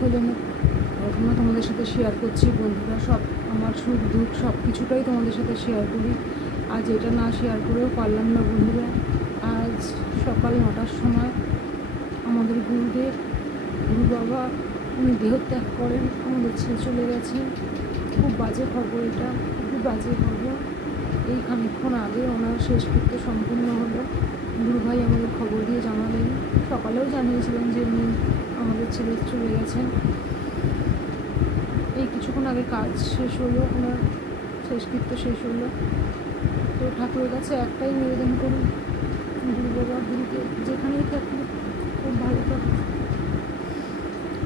দুঃখজনক ঘটনা তোমাদের সাথে শেয়ার করছি। বন্ধুরা, সব আমার সুখ, দুঃখ, সব কিছুটাই তোমাদের সাথে শেয়ার করি। আজ এটা না শেয়ার করেও পারলাম না বন্ধুরা। আজ সকাল নটার সময় আমাদের গুরুদেব, গুরু বাবা, উনি দেহত্যাগ করেন, আমাদের ছেড়ে চলে গেছেন খুব বাজে খবর এটা, খুবই বাজে খবর। এই খানিকক্ষণ আগে ওনার শেষকৃত্য সম্পূর্ণ হলো। গুরু ভাই আমাদের খবর দিয়ে জানালেন। সকালেও জানিয়েছিলেন যে উনি আমাদের ছেড়ে চলে গেছেন এই কিছুক্ষণ আগে কাজ শেষ হলো, ওনার শেষকৃত্য শেষ হলো। তো ঠাকুরের কাছে একটাই নিবেদন করুন, গুরু বাবা, গুরুকে যেখানেই থাকুক, খুব ভালো থাকুক।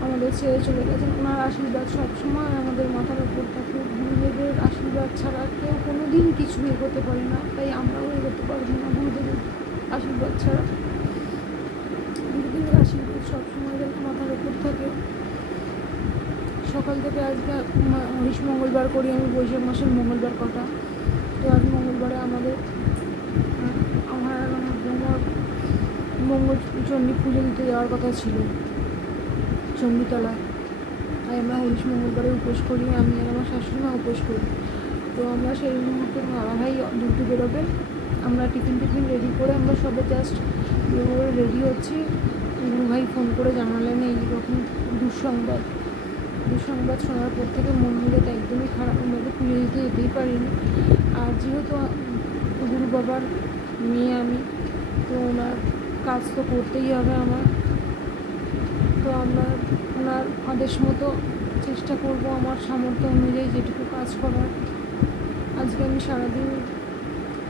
আমাদের ছেড়ে চলে গেছেন, ওনার আশীর্বাদ সবসময় আমাদের মাথার উপর থাকে গুরুদেবের আশীর্বাদ ছাড়া কেউ কোনো দিন কিছু এগোতে পারে না, তাই আমরাও এগোতে পারব না গুরুদেবের আশীর্বাদ ছাড়া গুরুদেবের আশীর্বাদ সবসময় যেন মাথার উপর থাকে সকাল থেকে আজকে হরিশ মঙ্গলবার করি আমি, বৈশাখ মাসের মঙ্গলবার কটা। তো আজ মঙ্গলবারে আমাদের আমার আমার মঙ্গল চণ্ডী পুজো দিতে যাওয়ার কথা ছিল, চণ্ডীতলায়। তাই আমরা হরিশ মঙ্গলবারে উপোস করি, আমি আর আমার শাশুড়ি মা উপোস করি। তো আমরা সেই মুহূর্তে বাবা ভাই দুটো বেরোবে আমরা টিফিন টিফিন রেডি করে আমরা সবে জাস্ট রেডি হচ্ছি। ভাই ফোন করে জানালেন এই রকম দুঃসংবাদ। দুঃসংবাদ শোনার পর থেকে মন মেজাজ একদমই খারাপ, আমাকে পুজো দিতে যেতেই পারিনি। আর যেহেতু গুরু বাবার মেয়ে আমি, তো ওনার কাজ তো করতেই হবে আমার। তো আমরা ওনার আদেশ মতো চেষ্টা করব আমার সামর্থ্য অনুযায়ী যেটুকু কাজ করার। আজকে আমি সারাদিন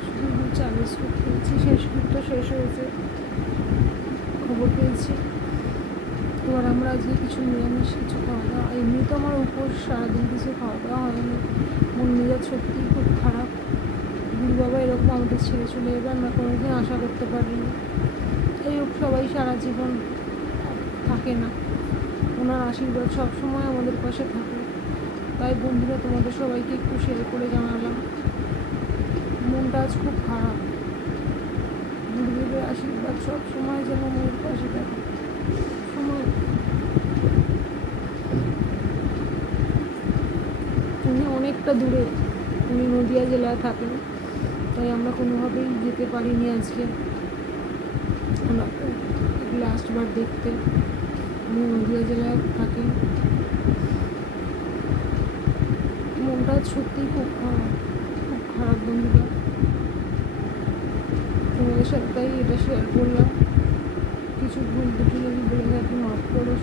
শুধু চা বিস্কুট খেয়েছি শেষকৃত্য শেষ হয়েছে। খবর পেয়েছি। তো আর আমরা আজকে কিছু নিরামিষ, কিছু তো আমার উপোস সারাদিন কিছু খাওয়া দাওয়া হয়নি। মন মেজাজ সত্যিই খুব খারাপ। গুরু বাবা এরকম আমাদের ছেড়ে চলে যাবে, আমরা কোনোদিন আশা করতে পারিনি। এই হোক, সবাই সারা জীবন থাকে না। ওনার আশীর্বাদ সবসময় আমাদের পাশে থাকে। তাই বন্ধুরা, তোমাদের সবাইকে একটু শেয়ার করে জানালাম। মনটা আজ খুব খারাপ। গুরুদেবের আশীর্বাদ সব সময় যেন মনের পাশে থাকে। সময় উনি অনেকটা দূরে। উনি নদিয়া জেলায় থাকেন। তাই আমরা কোনোভাবেই যেতে পারিনি আজকে। ওনাকে লাস্টবার দেখতে। উনি নদিয়া জেলায় থাকেন। মনটা সত্যিই খুব খারাপ। খুব খারাপ বন্ধুরা। তোমাদের সাথে তাই এটা শেয়ার করলাম। কিছু ভুল দুটি যদি বলে থাকি, মাফ করো